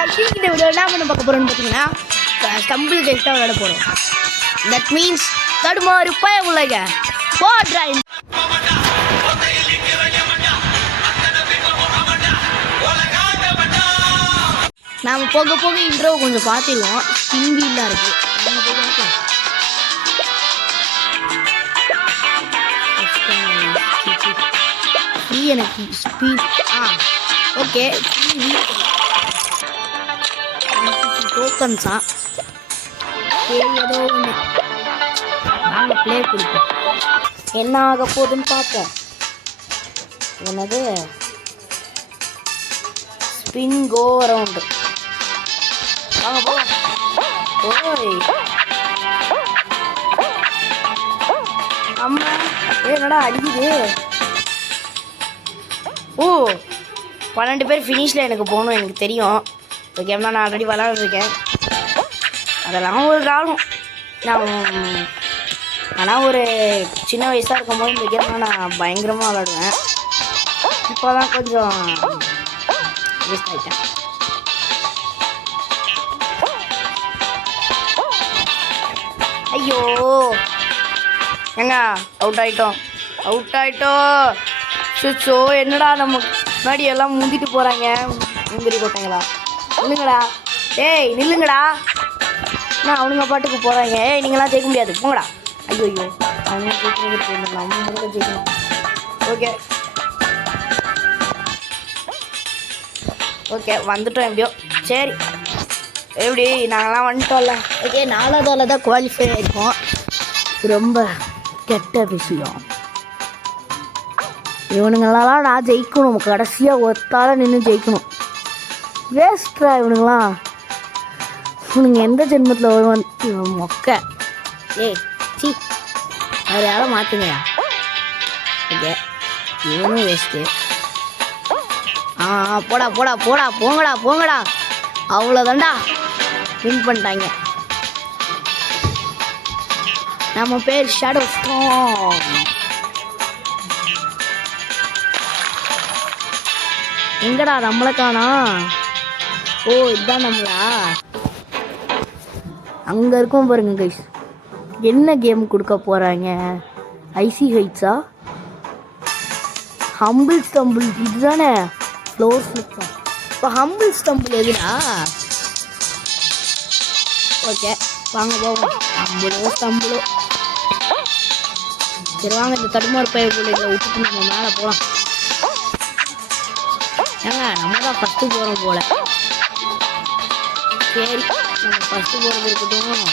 இந்த வீடியோ என்ன பண்ண பார்க்க போகிறோன்னு பார்த்தீங்கன்னா ஸ்டம்பிள் கேஸ் தான் விளையாட போகிறோம். தட் மீன்ஸ் தடுமாறு பய உள்ளங்க போடுறா. நாம் போக போக இன்ட்ரோ கொஞ்சம் பார்த்துருவோம். ஸ்பின் வீல்லாம் இருக்குது. எனக்கு ஸ்பீட் ஓகே டோக்கன்ஸா ஏதோ ஒன்று நாங்கள் ப்ளே கொடுப்போம். என்ன ஆக போகுதுன்னு பார்ப்போம். என்னது ஸ்பின் கோ அரவுண்டு. வாங்க போகலாம். ஓய் அம்மா என்னடா அடிக்குது. ஓ 12 பேர் ஃபினிஷில் எனக்கு போகணும், எனக்கு தெரியும். இந்த கேம் தான் நான் ஆல்ரெடி விளாண்டுருக்கேன். அதெல்லாம் ஒரு காலம் ஆனால் ஒரு சின்ன வயசாக இருக்கும்போது இந்த கேம்லாம் நான் பயங்கரமாக விளாடுவேன். இப்போ தான் கொஞ்சம் வேஸ்ட் ஆகிட்டேன். ஐயோ ஏங்க அவுட் ஆகிட்டோம். ஸோ என்னடா நம்ம முன்னாடி எல்லாம் முந்திட்டு போகிறாங்க. முந்திரி போட்டாங்களா? நில்லுங்கடா, ஏய் நில்லுங்கடா. நான் அவனுங்க பாட்டுக்கு போகிறாங்க. ஏய் நீங்களாம் ஜெயிக்க முடியாது, போங்கடா. ஐயோ அவங்க ஜெயிக்கிறது போயிடலாம், அவங்க ஜெயிக்கணும். ஓகே வந்துட்டோம் எப்படியோ. சரி எப்படி நாங்களாம் வந்துட்டோம்ல. ஓகே 4வது தான் குவாலிஃபை ஆகிருக்கோம். ரொம்ப கெட்ட விஷயம். இவனுங்களெல்லாம் நான் ஜெயிக்கணும். கடைசியாக ஒத்தால நின்று ஜெயிக்கணும். வேஸ்ட்ரா இவனுங்களாம். இவனுங்க எந்த ஜென்மத்தில் வருவான் இவன் மொக்க. ஏய் சி வேறு யாரும் மாற்றுங்கயா. ஓகே இவனும் வேஸ்ட்டு. போடா போடா போடா போங்கடா. அவ்வளோதான்டா வின் பண்ணிட்டாங்க. நம்ம பேர் ஷேடோ ஸ்டார்ம். எங்கடா நம்மளை காணா? ஓ இதுதான் நம்மளா? அங்கே இருக்கும் பாருங்க கைஸ். என்ன கேம் கொடுக்க போகிறாங்க? ஐசி ஹைட்ஸா? ஹம்பிள் ஸ்டம்பிள் இதுதானே? ஃப்ளோர் ஸ்லிப்பா? இப்போ ஹம்பிள் ஸ்டம்பிள் எதுனா? ஓகே வாங்க போவோம். ஸ்டம்பிளோ சரி வாங்க. இந்த தடுமாறு பயிர்களை விட்டுட்டு நம்ம மேலே போகலாம். ஏங்க நம்ம தான் ஃபஸ்ட்டு போகிறோம் போல். சரி நம்ம ஃபஸ்ட்டு போகிறது இருக்கட்டும்.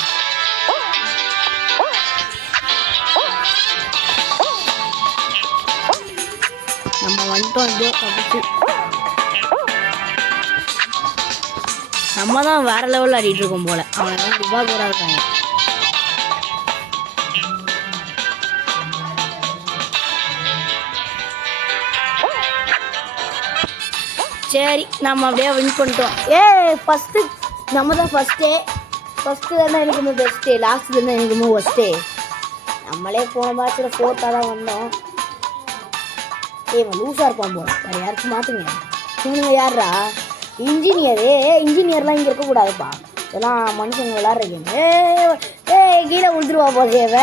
நம்ம வந்துட்டோம். இதோ தப்பிச்சு நம்ம தான் வேறு லெவலில் ஆடிட்டு இருக்கோம் போல். அவனை துபாக்கூராக இருக்காங்க. சரி நம்ம அப்படியே வின் பண்ணிட்டோம். ஃபஸ்ட்டு நம்ம தான் ஃபஸ்ட்டு தானே எனக்குமே பெஸ்ட்டு. லாஸ்ட்டு தானே எனக்குமே ஃபஸ்ட்டு. நம்மளே போன மேட்ச்சில் 4th தான் வந்தோம். இவன் லூஸாக இருப்பான் போல. வேறு யாராச்சும் மாற்றுங்க. இவனுங்க யாரா? இன்ஜினியர்லாம் இங்கே இருக்கக்கூடாதுப்பா. இதெல்லாம் மனுஷங்க விளாட்ற கேம். கீழே விழுந்துருவா போதேவ.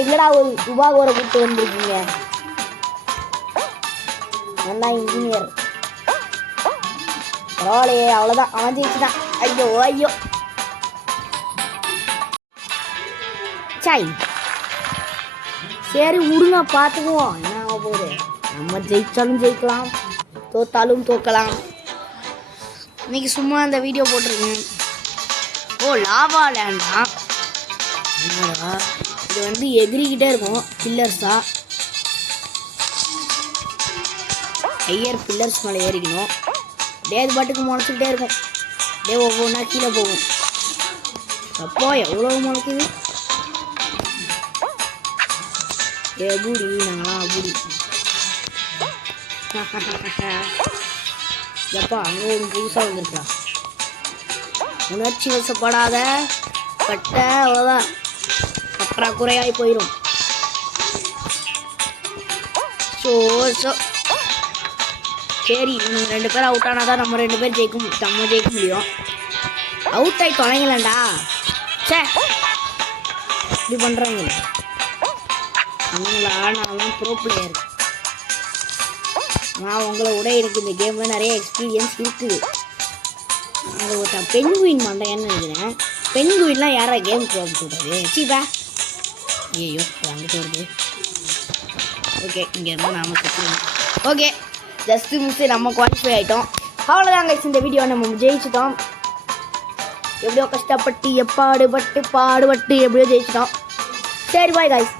எங்கடா ஒரு துபாகோரை கூப்பிட்டு வந்துருக்கீங்க? நல்லா இன்ஜினியர் பரவாயில்லையே. அவ்வளோதான் அவன் ஜெயிச்சுதான். ஐயோ சாய் சரி விடுங்க பார்த்துக்குவோம். என்ன ஆக போகுது? நம்ம ஜெயித்தாலும் ஜெயிக்கலாம், தோத்தாலும் தோக்கலாம். இன்னைக்கு சும்மா அந்த வீடியோ போட்டிருக்கேன். ஓ லாவா லேண்டா? இது வந்து எகிரிக்கிட்டே இருக்கும். பில்லர்ஸா ஐயர் பில்லர்ஸ் மேலே ஏறிக்கணும். அது பாட்டுக்கு முளைச்சிக்கிட்டே இருக்கும். ஒவ்வொன்றா கீழே போகும். அப்போ எவ்வளோ முளைக்குது. எப்படி நாங்களாம் அப்படி எப்பா அங்கே ஒரு புதுசாக வந்துருக்கா. உணர்ச்சி வசப்படாத கட்ட அவ்வளோதான் பற்றாக்குறையாகி போயிடும். ஸோ சரி இவனுங்க 2 பேர் அவுட் ஆனால் தான் நம்ம 2 பேர் ஜெயிக்க முடியும். அவுட் ஆகி தொலைங்களேன்டா. சே இப்படி பண்ணுறாங்க அவங்கள. ஆனாலும் ப்ரோ பிளேயர். நான் உங்களை விட எனக்கு இந்த கேமில் நிறைய எக்ஸ்பீரியன்ஸ் இருக்குது. அது ஒருத்தன் பென்குயின் மண்டையான்னு நினைக்கிறேன். பென்குயின்லாம் யாரா கேம் சொல்கிறது சீப்பா. ஐயோ அங்கிட்டு வருது. ஓகே இங்கே இருந்தால் நாம் கற்றுக்கணும். ஓகே ஜஸ்ட்டு மிஸ்ஸு நம்ம குவாலிஃபை ஆகிட்டோம். அவ்வளோதாங்க இந்த வீடியோ நம்ம ஜெயிச்சிட்டோம். எப்படியோ கஷ்டப்பட்டு பாடுபட்டு எப்படியோ ஜெயிச்சிட்டோம். சரி பாய் காய்ஸ்.